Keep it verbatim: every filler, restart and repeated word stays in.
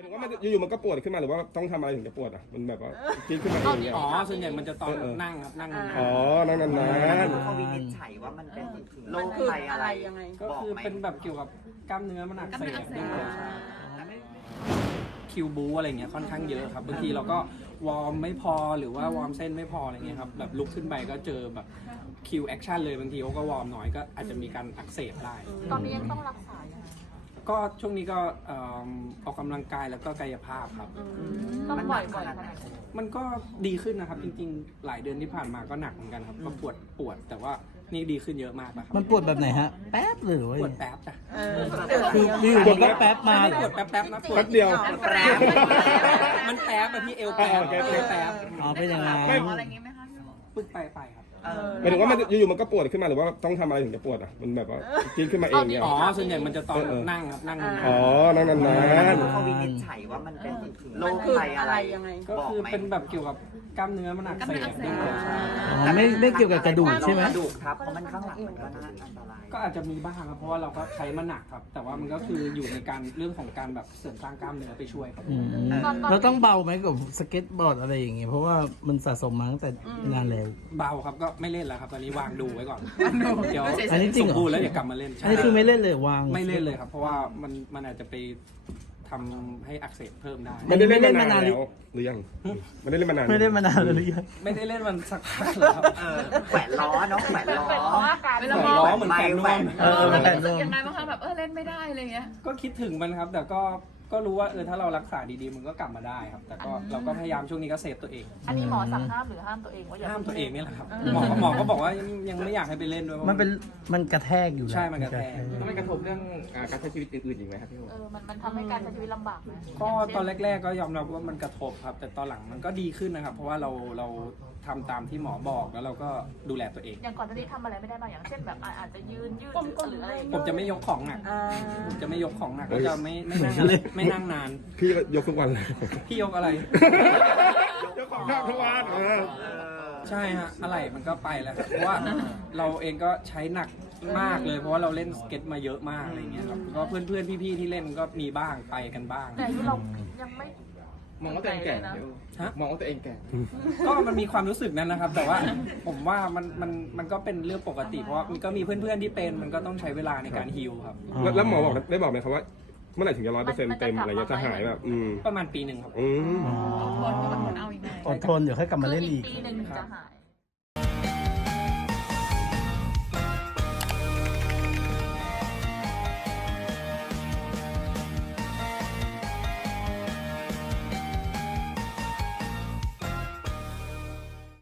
รือว่ามันอยู่ๆมันก็ปวดขึ้นมาหรือว่าต้องทำอะไรถึงจะปวดอ่ะมันแบบว่าคิดขึ้นมาเองเนี่ยอ๋อส่วนใหญ่มันจะตอนนั่งครับนั่งนานอ๋อนั่งนานเขาวินิจฉัยว่ามันเป็นโรคภัยอะไรยังไงก็คือเป็นแบบเกี่ยวกับกล้ามเนื้อมันอักเสบด้วยคิวบูอะไรเงี้ยค่อนข้างเยอะครับบางทีเราก็วอร์มไม่พอหรือว่าวอร์มเส้นไม่พออะไรเงี้ยครับแบบลุกขึ้นไปก็เจอแบบคิวแอคชั่นเลยบางทีเขาก็วอร์มน้อยก็อาจจะมีการอักเสบได้ตอนนี้ยังต้องรักษาอยู่ก็ช่วงนี้ก็เอ่อออกกำลังกายแล้วก็กายภาพครับต้องบ่อยๆขนาดไหนมันก็ดีขึ้นนะครับจริงๆหลายเดือนที่ผ่านมาก็หนักเหมือนกันครับก็ปวดปวดแต่ว่านี่ดีขึ้นเยอะมากแล้วครับมันปวดแบบไหนฮะ แป๊บหรือว่าปวดแป๊บจ้ะคือมีอยู่ดีก็แป๊บมาไม่เหรปวอดแป๊บแป๊บนะปวแป๊ดบเดียวแป๊บมันแป๊บอะพี่เอวแป๊บอ๋อโอเคโอเคเอวแป๊บอ๋อเป็นยังไงอะไรอย่างงี้ไหมคะปึ๊กไปไปครับหมายถึงว่ามันอยู่ๆมันก็ปวดขึ้นมาหรือว่าต้องทำอะไรถึงจะปวดอ่ะมันแบบว่าคิดขึ้นมาเองเนี่ยอ๋อส่วนใหญ่มันจะตอนนั่งครับนั่งนานอ๋อนั่งนานเขาวินิจฉัยว่ามันเป็นโรคภัยอะไรยังไงก็คือเป็นแบบเกี่ยวกับกล้ามเนื้อมันอักเสบด้วยอ๋อไม่ไม่เกี่ยวกับกระดูกใช่ไหมกระดูกครับเพราะมันข้างหลังมันก็น่าอันตรายก็อาจจะมีบ้างครับเพราะว่าเราก็ใช้มันหนักครับ แต่ว่ามันก็คืออยู่ในการเรื่องของการแบบเสริมสร้างกล้ามเนื้อไปช่วยครับอืมเราต้องเบาไหมกับสเก็ตบอร์ดอะไรอย่างเงี้ยเพราะว่ามันสะสมมาตั้งแต่นานแล้วเบาครับก็ไม่เล่นแล้วครับตอนนี้วางดูไว้ก่อนเดี๋ยวอันนี้จริงเหรอสมบูรณ์แล้วเดี๋ยวกลับมาเล่นอันนี้คือไม่เล่นเลยวางไม่เล่นเลยครับ เพราะว่ามันมันอาจจะไปทำให้อักเสบเพิ่มได้ๆไม่ได้เล่นมานานแล้วหรือยังไม่ได้เล่นมานานไม่ได้มานานเลยหรือยังไม่ได้เล่นมันสักพักแล้วครับเออแขวนล้อเนาะแขวนล้อเป็นเพราะอาการแขวนล้อเหมือนแขนนวมเออมันแผ่นรู้รสึวกมยังไงบ้างคะแบบเออเล่นไม่ได้อะไรเงี้ยก็คิดถึงมันครับ แต่ก็ก็รู้ว่าเออถ้าเรารักษาดีๆมันก็กลับมาได้ครับ แต่ก็เราก็พยายามช่วงนี้ก็เซฟตัวเองอันนี้หมอสั่งห้ามหรือห้ามตัวเองว่าอย่าห้ามตัวเองนี่แหละครับหมอหมอก็บอกว่ายังยังไม่อยากให้ไปเล่นด้วยพราะมันเป็นมันกระแทกอยู่แล้วใช่มันกระแทกแล้วมันกระทบเรื่องอ่าการใช้ชีวิตอื่นๆอีกไหมครับพี่โอเออมันมันทำให้การใช้ชีวิตลำบากไหมก็ตอนแรก ๆ ก็ยอมรับว่ามันกระทบครับ แต่ตอนหลังมันก็ดีขึ้นนะครับ เพราะว่าเราเราทำตามที่หมอบอกแล้วเราก็ดูแลตัวเองอย่างก่อนหน้านี้ทำอะไรไม่ได้บางอย่างเช่นแบบอาจจะยืนยืดหรืออะไรผมจะไม่ยกของหนักอ่าผมจะไม่ยกของหนักก็จะไม่ไม่นั่งไม่นั่งนานพี่ยกทุกวันเลยพี่ยกอะไรยกของข้างทุกวันเออใช่ฮะอะไรมันก็ไปแล้วครับเพราะว่าเราเองก็ใช้หนักมากเลย เพราะว่าเราเล่นสเก็ตมาเยอะมากอะไรเงี้ยครับก็เพื่อนๆพี่ๆที่เล่นก็มีบ้างไปกันบ้างแต่อายุเรายังไม่มองว่าตัวเองแก่พี่โอฮะมองว่าตัวเองแก่ก็มันมีความรู้สึกนั้นนะครับ แต่ว่าผมว่ามันมันมันก็เป็นเรื่องปกติเพราะว่ามันก็มีเพื่อนๆที่เป็นมันก็ต้องใช้เวลาในการฮีลครับแล้วแล้วหมอบอกได้บอกไหมครับว่าเมื่อไหร่ถึงจะร้อยเปอร์เซ็นต์เต็มอะไรเงี้ยจะหายแบบอืมประมาณปีหนึ่งครับอืมคนก็มันเอาอีกไงอดทนเดี๋ยวค่อยกลับมาเล่นอีกปีหนึ่งจะหาย